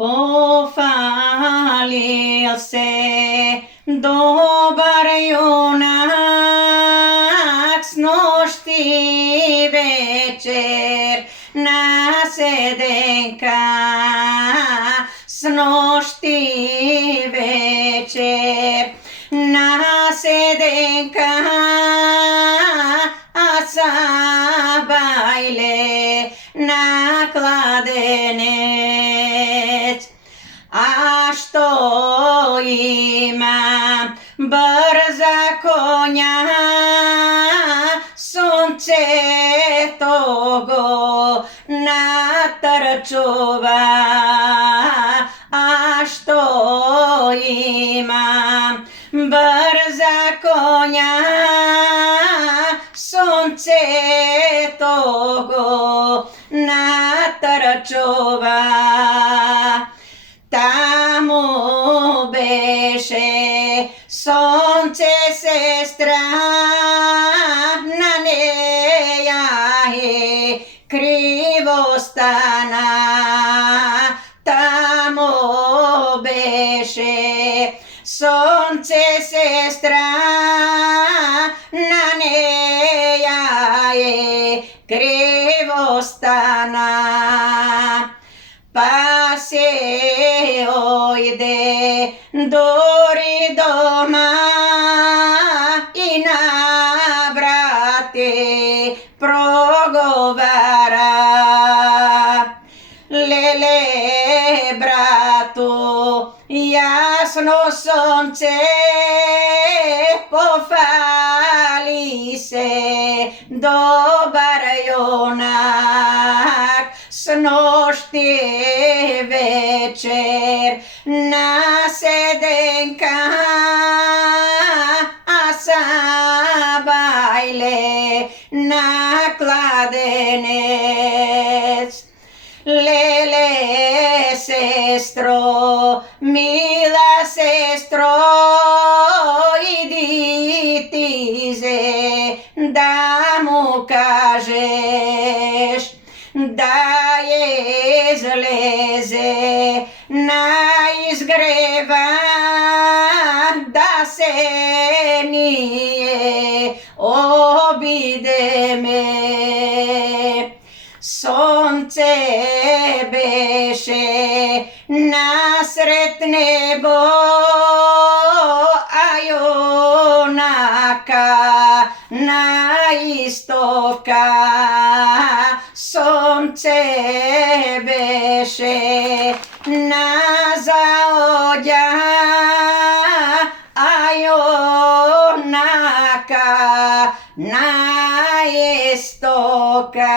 Pochválil se dobar junak s nošti večer nasedenka s nošti večer nasedenka a sabajle na kladenec. A što ima brza konja, sunce togo natrčuva. A što ima brza konja, sunce togo natrčuva. Tamo beše sonce sestra, na neja je krivo stana. Tamo beše sonce sestra, na neja je krivo stana. Pa se ojde dori doma i na brate progovara. Lele bratu, jasno sonce pohvali se dobar junak s nošti večer nasedenka a sabajle na kladenec. Lele sestro, mila sestro, idi tize da mu kažeš da je zleze na izgreva, da se nije obide me. Sonce beše nasred nebo, a junaka na istoka. Sonce beše na zaodja, a junaka na istoka.